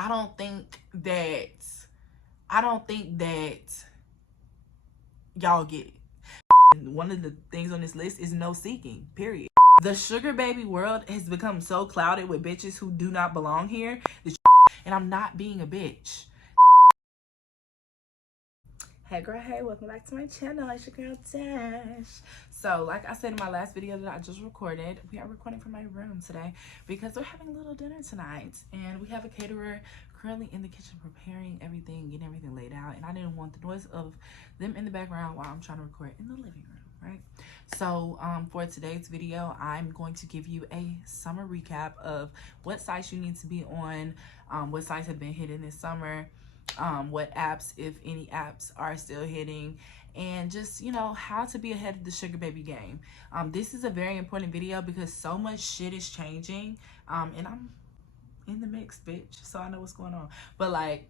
I don't think that y'all get it. One of the things on this list is no seeking, period. The sugar baby world has become so clouded with bitches who do not belong here. And I'm not being a bitch. Hey girl, hey, welcome back to my channel. It's your girl Dash. So like I said in my last video that I just recorded, we are recording from my room today because we're having a little dinner tonight, and we have a caterer currently in the kitchen preparing everything, getting everything laid out, and I didn't want the noise of them in the background while I'm trying to record in the living room, right? So for today's video, I'm going to give you a summer recap of what sites you need to be on, what sites have been hitting this summer, what apps, if any apps, are still hitting, and just, you know, how to be ahead of the sugar baby game. This is a very important video because so much shit is changing, and I'm in the mix, bitch, so I know what's going on. But like,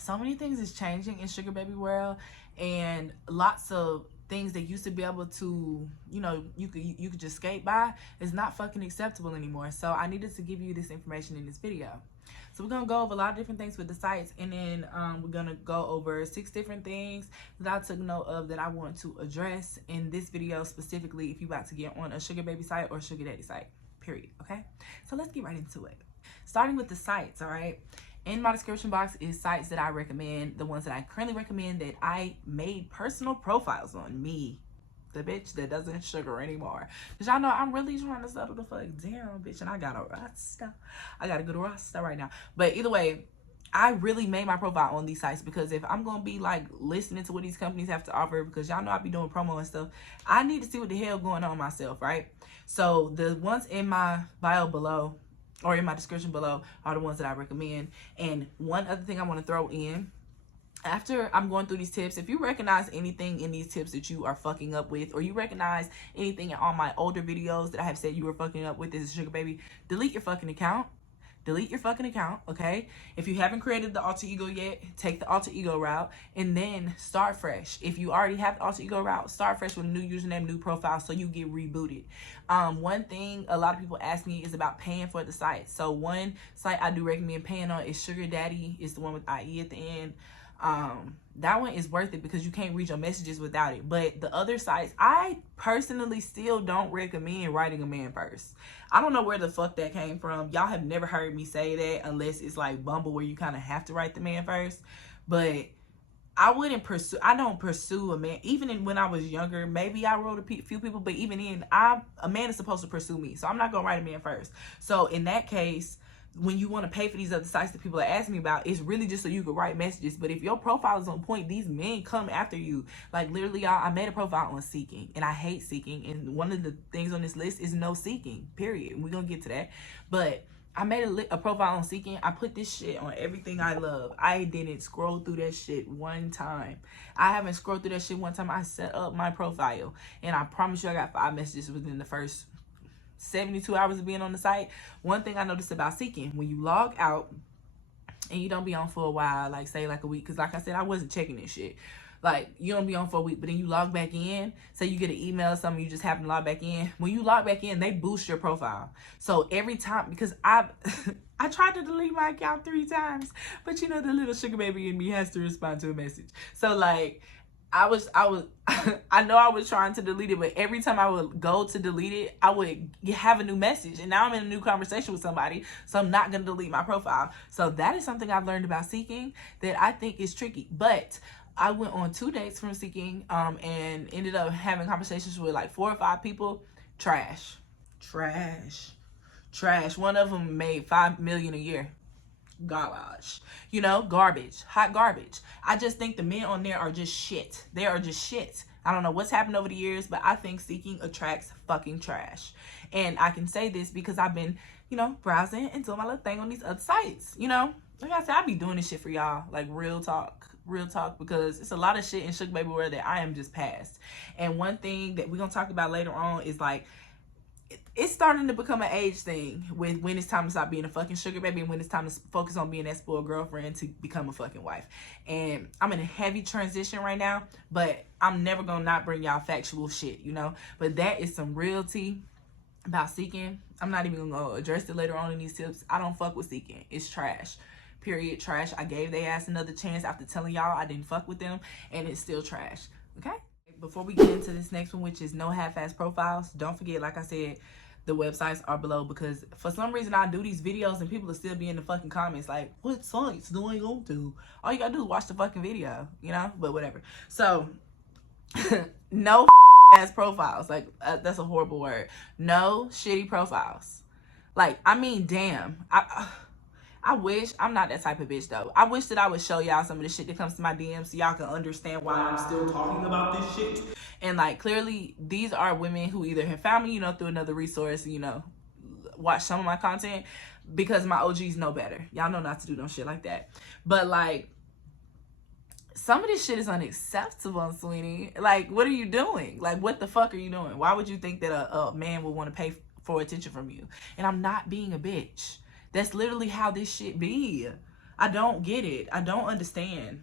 so many things is changing in sugar baby world, and lots of things that used to be able to, you know, you could just skate by is not fucking acceptable anymore. So I needed to give you this information in this video. So we're gonna go over a lot of different things with the sites, and then we're gonna go over 6 different things that I took note of that I want to address in this video, specifically if you're about to get on a sugar baby site or sugar daddy site, period. Okay, so let's get right into it. Starting with the sites, all right? In my description box is sites that I recommend, the ones that I currently recommend that I made personal profiles on. Me, the bitch that doesn't sugar anymore. Because y'all know I'm really trying to settle the fuck down, bitch, and I got a roster. I got a good roster right now. But either way, I really made my profile on these sites because if I'm gonna be like listening to what these companies have to offer, because y'all know I be doing promo and stuff, I need to see what the hell going on myself, right? So the ones in my bio below, or in my description below, are the ones that I recommend. And one other thing I want to throw in, after I'm going through these tips, if you recognize anything in these tips that you are fucking up with, or you recognize anything in all my older videos that I have said you were fucking up with as a sugar baby, delete your fucking account. Delete your fucking account, okay? If you haven't created the alter ego yet, take the alter ego route and then start fresh. If you already have the alter ego route, start fresh with a new username, new profile, so you get rebooted. One thing a lot of people ask me is about paying for the site. So one site I do recommend paying on is Sugar Daddy. It's the one with IE at the end. That one is worth it because you can't read your messages without it. But the other sites, I personally still don't recommend writing a man first. I don't know where the fuck that came from. Y'all have never heard me say that unless it's like Bumble, where you kind of have to write the man first. But I don't pursue a man. Even when I was younger, maybe I wrote a few people, but even then, a man is supposed to pursue me. So I'm not gonna write a man first. So in that case, when you want to pay for these other sites that people are asking me about, it's really just so you can write messages. But if your profile is on point, these men come after you. Like literally, y'all, I made a profile on seeking, and I hate seeking. And one of the things on this list is no seeking, period. And we're going to get to that. But I made a profile on seeking. I put this shit on everything I love. I didn't scroll through that shit one time. I haven't scrolled through that shit one time. I set up my profile, and I promise you I got 5 messages within the first 72 hours of being on the site. One thing I noticed about seeking, when you log out and you don't be on for a while, like say like a week, because like I said, I wasn't checking this shit. Like you don't be on for a week, but then you log back in, say you get an email or something, you just happen to log back in. When you log back in, they boost your profile. So every time, because I tried to delete my account 3 times, but you know the little sugar baby in me has to respond to a message. So like I know I was trying to delete it, but every time I would go to delete it, I would have a new message, and now I'm in a new conversation with somebody, so I'm not gonna delete my profile. So that is something I've learned about seeking that I think is tricky. But I went on 2 dates from seeking, and ended up having conversations with like 4 or 5 people. Trash. One of them made $5 million a year. Garbage, you know, garbage, hot garbage. I just think the men on there are just shit. They are just shit. I don't know what's happened over the years, but I think seeking attracts fucking trash. And I can say this because I've been, you know, browsing and doing my little thing on these other sites. You know, like I said, I be doing this shit for y'all, like real talk, because it's a lot of shit in sugar baby world that I am just past. And one thing that we're gonna talk about later on is like, it's starting to become an age thing with when it's time to stop being a fucking sugar baby and when it's time to focus on being that spoiled girlfriend to become a fucking wife. And I'm in a heavy transition right now, but I'm never gonna not bring y'all factual shit, you know. But that is some real tea about seeking. I'm not even gonna address it later on in these tips. I don't fuck with seeking. It's trash. Period. Trash. I gave they ass another chance after telling y'all I didn't fuck with them, and it's still trash. Okay? Before we get into this next one, which is no half-ass profiles, don't forget, like I said, the websites are below, because for some reason I do these videos and people will still be in the fucking comments like, what sites do I go to? All you gotta do is watch the fucking video, you know? But whatever. So, no ass profiles. Like, that's a horrible word. No shitty profiles. Like, I mean, damn. I wish, I'm not that type of bitch though. I wish that I would show y'all some of the shit that comes to my DMs so y'all can understand why I'm still talking about this shit. And like, clearly these are women who either have found me, you know, through another resource, you know, watch some of my content, because my OGs know better. Y'all know not to do no shit like that. But like, some of this shit is unacceptable, sweetie. Like, what are you doing? Like, what the fuck are you doing? Why would you think that a man would want to pay for attention from you? And I'm not being a bitch. That's literally how this shit be. I don't get it. I don't understand.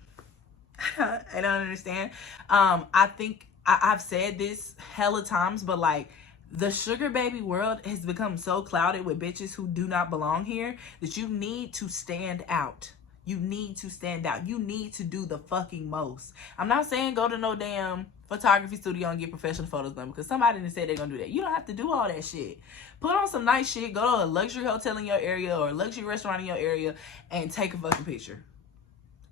I don't understand. I think I've said this hella times, but like, the sugar baby world has become so clouded with bitches who do not belong here that you need to stand out. You need to stand out. You need to do the fucking most. I'm not saying go to no damn photography studio and get professional photos done, because somebody done said they're gonna do that. You don't have to do all that shit. Put on some nice shit, go to a luxury hotel in your area or a luxury restaurant in your area and take a fucking picture.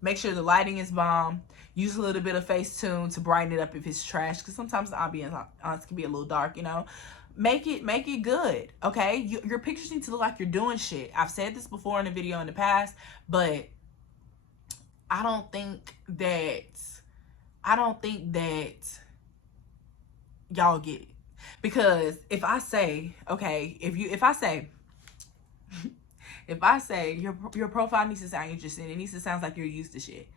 Make sure the lighting is bomb. Use a little bit of Facetune to brighten it up if it's trash, because sometimes the ambiance can be a little dark, you know. Make it good, okay? Your pictures need to look like you're doing shit. I've said this before in a video in the past, but I don't think that y'all get it. Because if I say, okay, if I say your profile needs to sound interesting, it needs to sound like you're used to shit,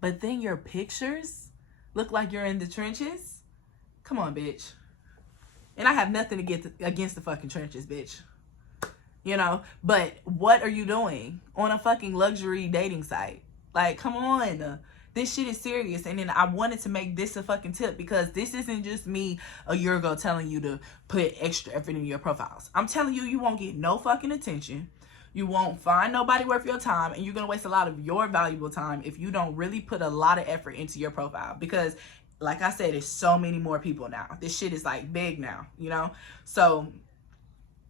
but then your pictures look like you're in the trenches, come on, bitch. And I have nothing to get against the fucking trenches, bitch. You know, but what are you doing on a fucking luxury dating site? Like, come on. This shit is serious. And then I wanted to make this a fucking tip, because this isn't just me a year ago telling you to put extra effort in your profiles. I'm telling you, you won't get no fucking attention. You won't find nobody worth your time, and you're going to waste a lot of your valuable time if you don't really put a lot of effort into your profile. Because like I said, there's so many more people now. This shit is like big now, you know? So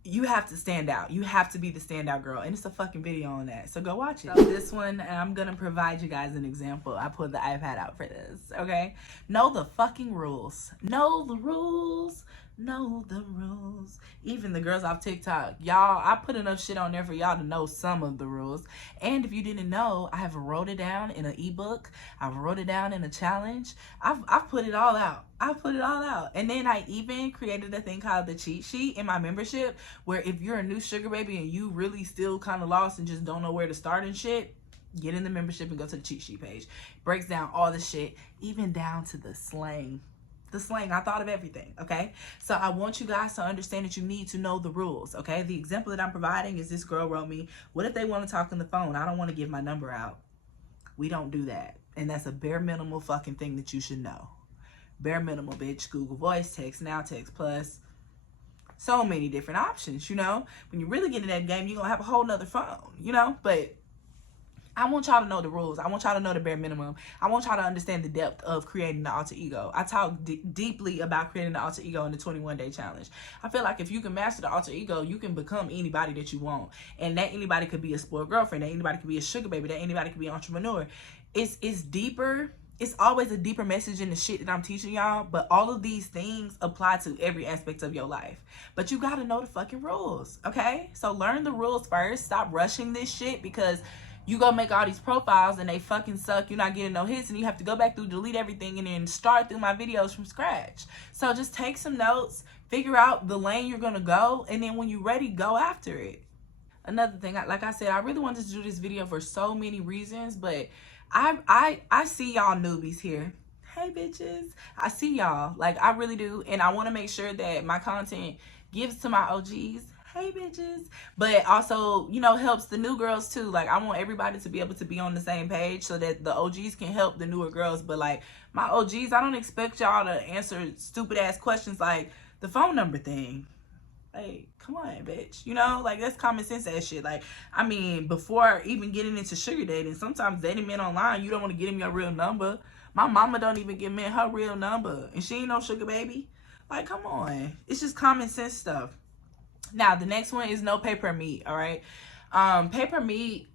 you have to stand out. You have to be the standout girl. And it's a fucking video on that. So go watch it. So this one, and I'm going to provide you guys an example. I pulled the iPad out for this, okay? Know the fucking rules. Know the rules. Know the rules. Even the girls off TikTok, y'all, I put enough shit on there for y'all to know some of the rules. And if you didn't know, I have wrote it down in an ebook. I've wrote it down in a challenge. I've put it all out. I put it all out. And then I even created a thing called the cheat sheet in my membership, where if you're a new sugar baby and you really still kind of lost and just don't know where to start and shit, get in the membership and go to the cheat sheet page. Breaks down all the shit, even down to the slang. The slang, I thought of everything, okay? So I want you guys to understand that you need to know the rules, okay? The example that I'm providing is this girl wrote me, what if they want to talk on the phone? I don't want to give my number out. We don't do that. And that's a bare minimal fucking thing that you should know. Bare minimal, bitch. Google Voice, Text Now, Text Plus. So many different options, you know? When you really get in that game, you're going to have a whole nother phone, you know? But I want y'all to know the rules. I want y'all to know the bare minimum. I want y'all to understand the depth of creating the alter ego. I talk deeply about creating the alter ego in the 21-day challenge. I feel like if you can master the alter ego, you can become anybody that you want. And that anybody could be a spoiled girlfriend. That anybody could be a sugar baby. That anybody could be an entrepreneur. It's deeper. It's always a deeper message in the shit that I'm teaching y'all. But all of these things apply to every aspect of your life. But you got to know the fucking rules, okay? So learn the rules first. Stop rushing this shit, because you go make all these profiles and they fucking suck. You're not getting no hits, and you have to go back through, delete everything, and then start through my videos from scratch. So just take some notes, figure out the lane you're gonna go, and then when you're ready, go after it. Another thing, like I said, I really wanted to do this video for so many reasons, but I see y'all newbies here. Hey bitches, I see y'all, like I really do, and I want to make sure that my content gives to my OGs. Hey bitches, but also, you know, helps the new girls too. Like I want everybody to be able to be on the same page so that the OGs can help the newer girls. But like my OGs, I don't expect y'all to answer stupid ass questions like the phone number thing. Like, come on, bitch. You know, like, that's common sense ass shit. Like, I mean, before even getting into sugar dating, sometimes dating men online, you don't want to get him your real number. My mama don't even give men her real number, and she ain't no sugar baby. Like, come on. It's just common sense stuff. Now, the next one is no pay per meet, all right? Pay per meet,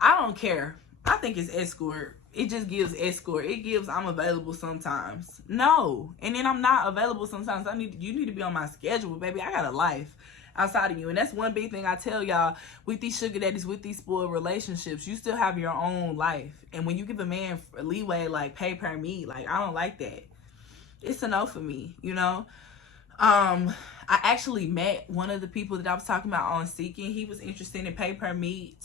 I don't care. I think it's escort. It just gives escort. It gives I'm available sometimes. No. And then I'm not available sometimes. You need to be on my schedule, baby. I got a life outside of you. And that's one big thing I tell y'all with these sugar daddies, with these spoiled relationships. You still have your own life. And when you give a man leeway, like pay per meet, like, I don't like that. It's a no for me, you know? I actually met one of the people that I was talking about on Seeking. He was interested in pay per meet.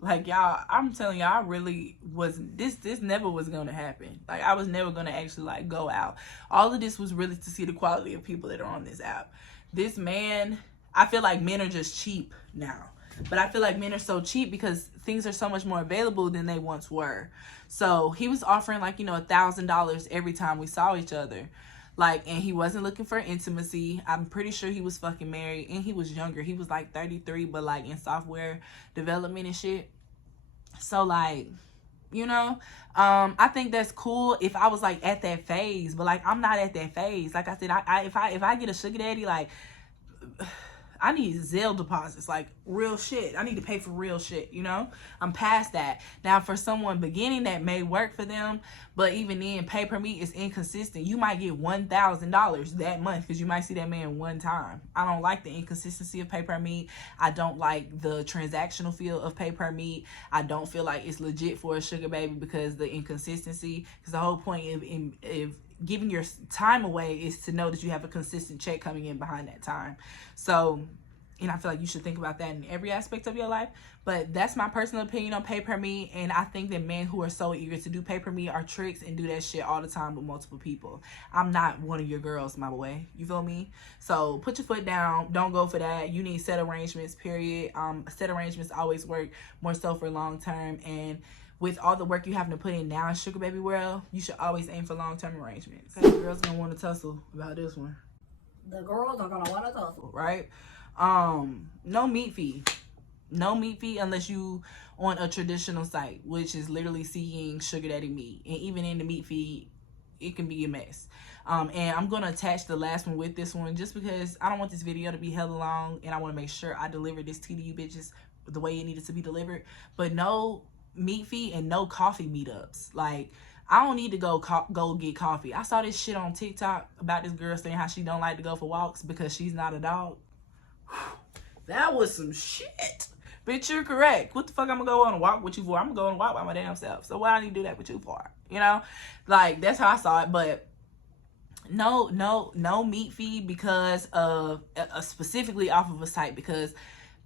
Like, y'all, I'm telling y'all, I really wasn't, this never was going to happen. Like, I was never going to actually, like, go out. All of this was really to see the quality of people that are on this app. This man, I feel like men are just cheap now. But I feel like men are so cheap because things are so much more available than they once were. So, he was offering, like, you know, $1,000 every time we saw each other. Like, and he wasn't looking for intimacy. I'm pretty sure he was fucking married, and he was younger. He was like 33, but like in software development and shit. So like, you know, I think that's cool if I was like at that phase, but like I'm not at that phase. Like I said, if I get a sugar daddy, like I need Zelle deposits, like real shit. I need to pay for real shit, you know? I'm past that. Now, for someone beginning, that may work for them, but even then, pay per meet is inconsistent. You might get $1,000 that month because you might see that man one time. I don't like the inconsistency of pay per meet. I don't like the transactional feel of pay per meet. I don't feel like it's legit for a sugar baby because the inconsistency. Because the whole point of giving your time away is to know that you have a consistent check coming in behind that time. So, and I feel like you should think about that in every aspect of your life. But that's my personal opinion on pay per meet. And I think that men who are so eager to do pay per meet are tricks and do that shit all the time with multiple people. I'm not one of your girls, my boy. You feel me? So put your foot down. Don't go for that. You need set arrangements, period. Set arrangements always work more so for long term. And with all the work you having to put in now in sugar baby world, you should always aim for long-term arrangements. The girls gonna want to tussle about this one. The girls are gonna want to tussle, right? No meat fee. No meat fee unless you on a traditional site, which is literally seeking sugar daddy meat. And even in the meat fee, it can be a mess. And I'm gonna attach the last one with this one just because I don't want this video to be hella long, and I want to make sure I deliver this tea to you bitches the way it needed to be delivered. But no meat fee and no coffee meetups. Like, I don't need to go get coffee. I saw this shit on TikTok about this girl saying how she don't like to go for walks because she's not a dog. That was some shit. Bitch, you're correct. What the fuck I'm gonna go on a walk with you for? I'm gonna go on a walk by my damn self. So what I need to do that with you for? You know? Like, that's how I saw it. But no meat fee because of specifically off of a site, because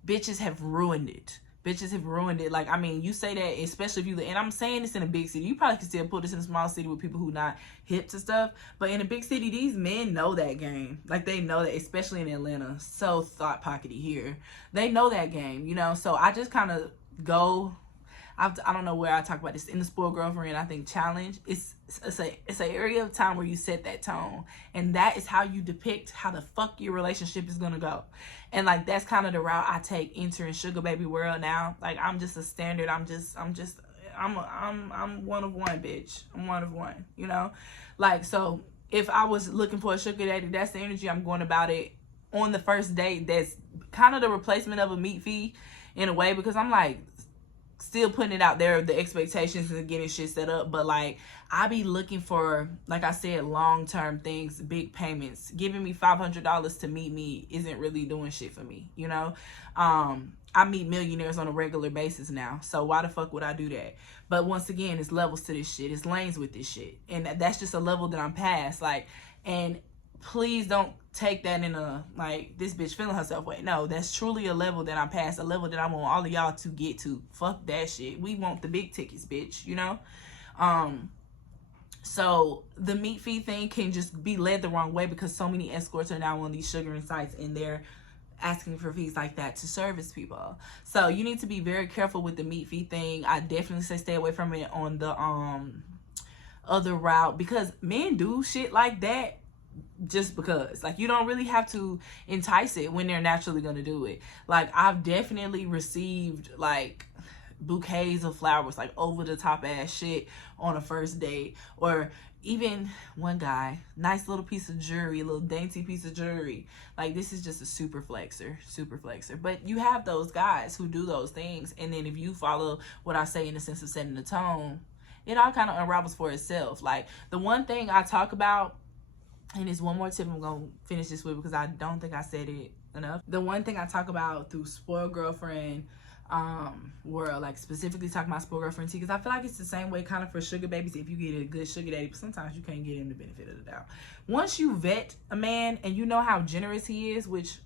bitches have ruined it. Bitches have ruined it. Like, I mean, you say that, especially if you, and I'm saying this in a big city. You probably can still put this in a small city with people who not hip to stuff. But in a big city, these men know that game. Like, they know that, especially in Atlanta. So thought pockety here. They know that game, you know? So I just kind of go, I don't know where I talk about this. In the Spoiled Girlfriend, I think, challenge. It's an area of time where you set that tone. And that is how you depict how the fuck your relationship is going to go. And like, that's kind of the route I take entering sugar baby world now. Like, I'm just a standard. I'm one of one, bitch. I'm one of one, you know? Like, so if I was looking for a sugar daddy, that's the energy I'm going about it on the first date. That's kind of the replacement of a meat fee in a way, because I'm like, still putting it out there, the expectations and getting shit set up. But like, I be looking for, like I said, long-term things, big payments. Giving me $500 to meet me isn't really doing shit for me, you know? I meet millionaires on a regular basis now, so why the fuck would I do that? But once again, it's levels to this shit. It's lanes with this shit. And that's just a level that I'm past. Like, and please don't take that in a, like, this bitch feeling herself way. No, that's truly a level that I'm past, a level that I want all of y'all to get to. Fuck that shit. We want the big tickets, bitch, you know? So the meat fee thing can just be led the wrong way because so many escorts are now on these sugaring sites and they're asking for fees like that to service people. So you need to be very careful with the meat fee thing. I definitely say stay away from it on the other route, because men do shit like that just because. Like, you don't really have to entice it when they're naturally gonna do it. Like, I've definitely received like bouquets of flowers, like over the top ass shit on a first date. Or even one guy, nice little piece of jewelry, a little dainty piece of jewelry. Like, this is just a super flexer. But you have those guys who do those things, and then if you follow what I say in the sense of setting the tone, it all kind of unravels for itself. Like, the one thing I talk about, and it's one more tip I'm gonna finish this with because I don't think I said it enough. The one thing I talk about through spoiled girlfriend world, like specifically talking about spoiled girlfriend tea, because I feel like it's the same way kind of for sugar babies. If you get a good sugar daddy, but sometimes you can't get him the benefit of the doubt. Once you vet a man and you know how generous he is, which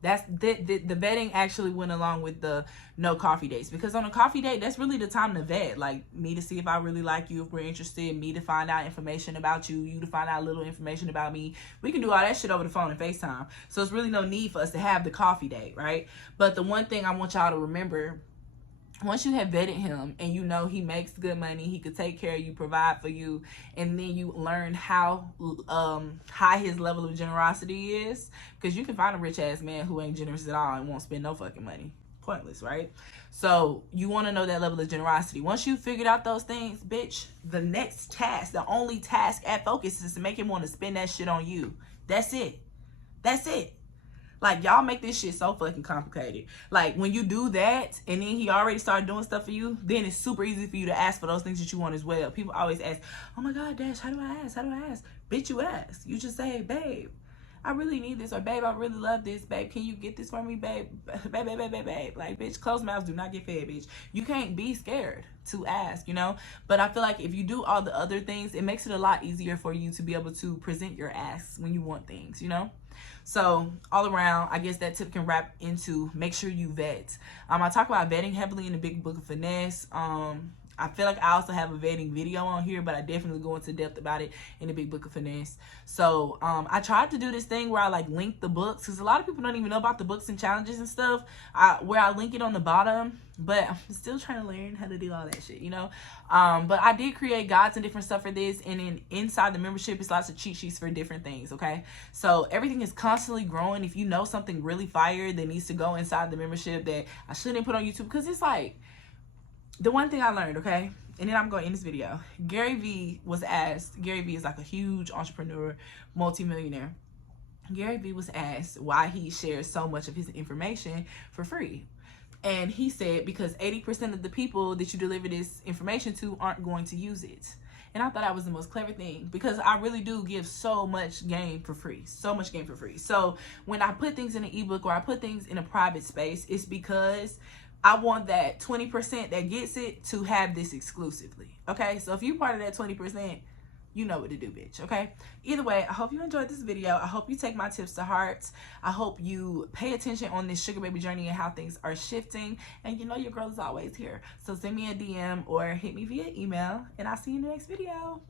that's the vetting actually went along with the no coffee dates, because on a coffee date, that's really the time to vet. Like, me to see if I really like you, if we're interested, me to find out information about you, you to find out a little information about me. We can do all that shit over the phone and FaceTime. So it's really no need for us to have the coffee date, right? But the one thing I want y'all to remember, once you have vetted him and you know he makes good money, he could take care of you, provide for you, and then you learn how high his level of generosity is, because you can find a rich ass man who ain't generous at all and won't spend no fucking money. Pointless, right? So you want to know that level of generosity. Once you figured out those things, bitch, the next task, the only task at focus, is to make him want to spend that shit on you. That's it. Like, y'all make this shit so fucking complicated. Like, when you do that and then he already started doing stuff for you, then it's super easy for you to ask for those things that you want as well. People always ask, oh my God, Dash, how do I ask? Bitch, you ask. You just say, babe, I really need this, or babe, I really love this, babe, can you get this for me, babe? Babe. Like, bitch, closed mouths do not get fed, bitch. You can't be scared to ask, you know? But I feel like if you do all the other things, it makes it a lot easier for you to be able to present your asks when you want things, you know? So all around, I guess that tip can wrap into make sure you vet. I talk about vetting heavily in the Big Book of Finesse. I feel like I also have a vetting video on here, but I definitely go into depth about it in the Big Book of Finesse. So I tried to do this thing where I like link the books, because a lot of people don't even know about the books and challenges and stuff, where I link it on the bottom, but I'm still trying to learn how to do all that shit, you know? But I did create guides and different stuff for this, and then inside the membership, it's lots of cheat sheets for different things, okay? So everything is constantly growing. If you know something really fire that needs to go inside the membership that I shouldn't put on YouTube, because it's like, the one thing I learned, okay, and then I'm going to end this video. Gary Vee was asked, Gary Vee is like a huge entrepreneur, multimillionaire. Gary Vee was asked why he shares so much of his information for free. And he said, because 80% of the people that you deliver this information to aren't going to use it. And I thought that was the most clever thing, because I really do give so much game for free. So when I put things in an ebook or I put things in a private space, it's because I want that 20% that gets it to have this exclusively. Okay, so if you're part of that 20%, you know what to do, bitch. Okay, either way, I hope you enjoyed this video. I hope you take my tips to heart. I hope you pay attention on this sugar baby journey and how things are shifting. And you know your girl is always here, so send me a DM or hit me via email, and I'll see you in the next video.